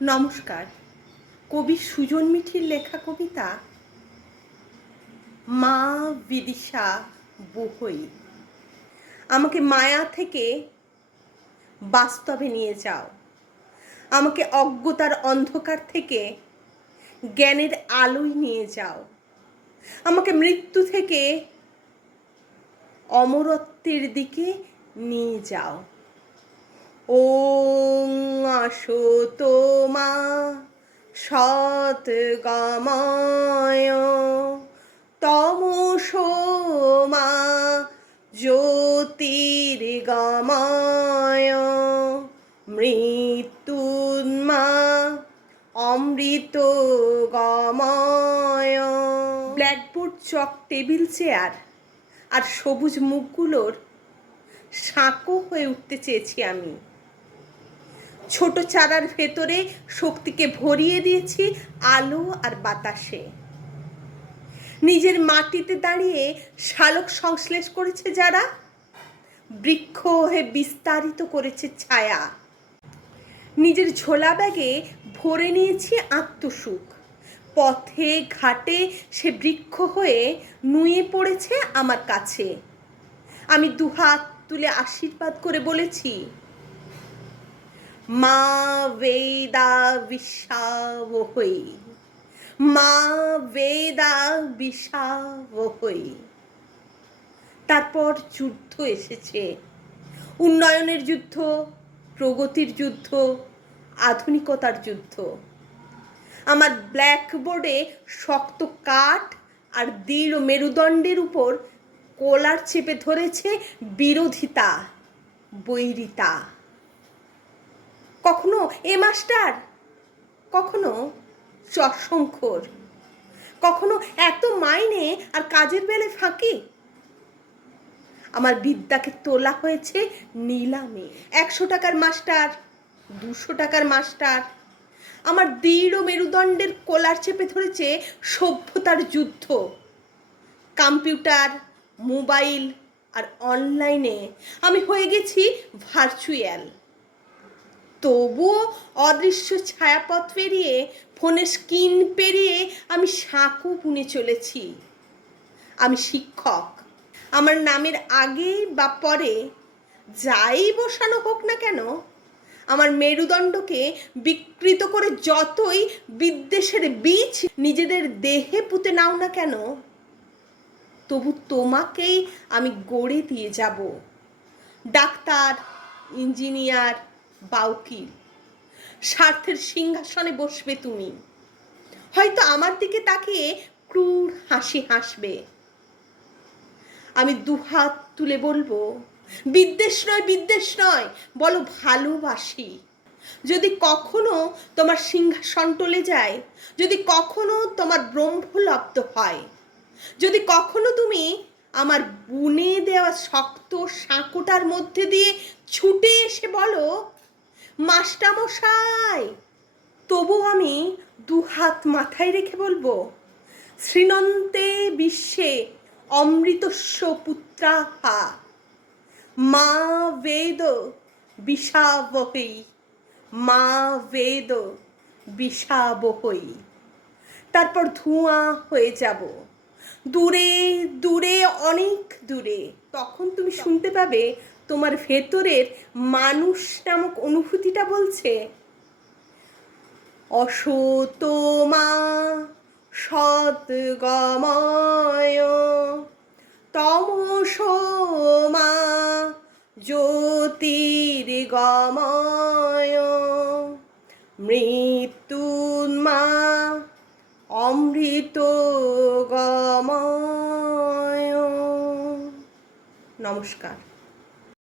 নমস্কার। কবি সুজন মিঠির লেখা কবিতা মা বিদিশা বহই। আমাকে মায়া থেকে বাস্তবে নিয়ে যাও, আমাকে অজ্ঞতার অন্ধকার থেকে জ্ঞানের আলোয় নিয়ে যাও, আমাকে মৃত্যু থেকে অমরত্বের দিকে নিয়ে যাও। ওং আসতো মা সৎগময় তমসো মা জ্যোতির্গময় মৃত্যুন্মা অমৃত গময়। ব্ল্যাকবোর্ড, চক, টেবিল, চেয়ার আর সবুজ মুখগুলোর সাঁকো হয়ে উঠতে চেয়েছি আমি। ছোট চারার ভেতরে শক্তিকে ভরিয়ে দিয়েছি আলো আর বাতাসে। নিজের মাটিতে দাঁড়িয়ে শালক সংশ্লেষ করেছে যারা, বৃক্ষ হয়ে বিস্তারিত করেছে ছায়া। নিজের ঝোলা ব্যাগে ভরে নিয়েছি আত্মসুখ। পথে ঘাটে সে বৃক্ষ হয়ে নুয়ে পড়েছে আমার কাছে। আমি দুহাত তুলে আশীর্বাদ করে বলেছি, মা বেদা বিশাবহৈ, মা বেদা বিশাবহৈ। তারপর যুদ্ধ এসেছে, উন্নয়নের যুদ্ধ, প্রগতির যুদ্ধ, আধুনিকতার যুদ্ধ। আমার ব্ল্যাকবোর্ডে শক্ত কাঠ আর দৃঢ় মেরুদণ্ডের উপর কলার চেপে ধরেছে বিরোধিতা, বৈরিতা। কখনো এ মাস্টার, কখনো চশংখোর, কখনো এত মাইনে আর কাজের বেলে ফাঁকি। আমার বিদ্যাকে তোলা হয়েছে নিলামে। 100 টাকার মাস্টার, 200 টাকার মাস্টার। আমার দৃঢ় মেরুদণ্ডের কলার চেপে ধরেছে সভ্যতার যুদ্ধ। কম্পিউটার, মোবাইল আর অনলাইনে আমি হয়ে গেছি ভার্চুয়াল। তবুও অদৃশ্য ছায়াপথ পেরিয়ে, ফোনের স্ক্রিন পেরিয়ে আমি সাঁকো বুনে চলেছি। আমি শিক্ষক। আমার নামের আগে বা পরে যাই বসানো হোক না কেন, আমার মেরুদণ্ডকে বিকৃত করে যতই বিদ্বেষের বীজ নিজেদের দেহে পুঁতে নাও না কেন, তবু তোমাকেই আমি গড়ে দিয়ে যাব। ডাক্তার, ইঞ্জিনিয়ার বা উকিল, স্বার্থের সিংহাসনে বসবে তুমি। হয়তো আমার দিকে তাকিয়ে ক্রূর হাসি হাসবে। আমি দুহাত তুলে বলবো, বিদ্বেষ নয়, বিদ্বেষ নয়, বলো ভালোবাসি। যদি কখনো তোমার সিংহাসন টলে যায়, যদি কখনো তোমার ব্রহ্মলব্ধ হয়, যদি কখনো তুমি আমার বুনে দেওয়া শক্ত সাঁকোটার মধ্যে দিয়ে ছুটে এসে বলো, মাস্টারমশাই, তবু আমি দুহাত মাথায় রেখে বলবো, শ্রীনন্তে বিশ্বে অমৃতস্য পুত্রাহা মা বেদ বিষাবহৈ, মা বেদ বিষাবহৈ। তারপর ধোঁয়া হয়ে যাব, দূরে দূরে, অনেক দূরে। তখন তুমি শুনতে পাবে তোমার ভেতরের মানুষ নামক অনুভূতিটা বলছে, অসতো মা সদ্গময় তমসো মা জ্যোতির্গময় মৃত্যুন্মা অমৃত গময়। নমস্কার।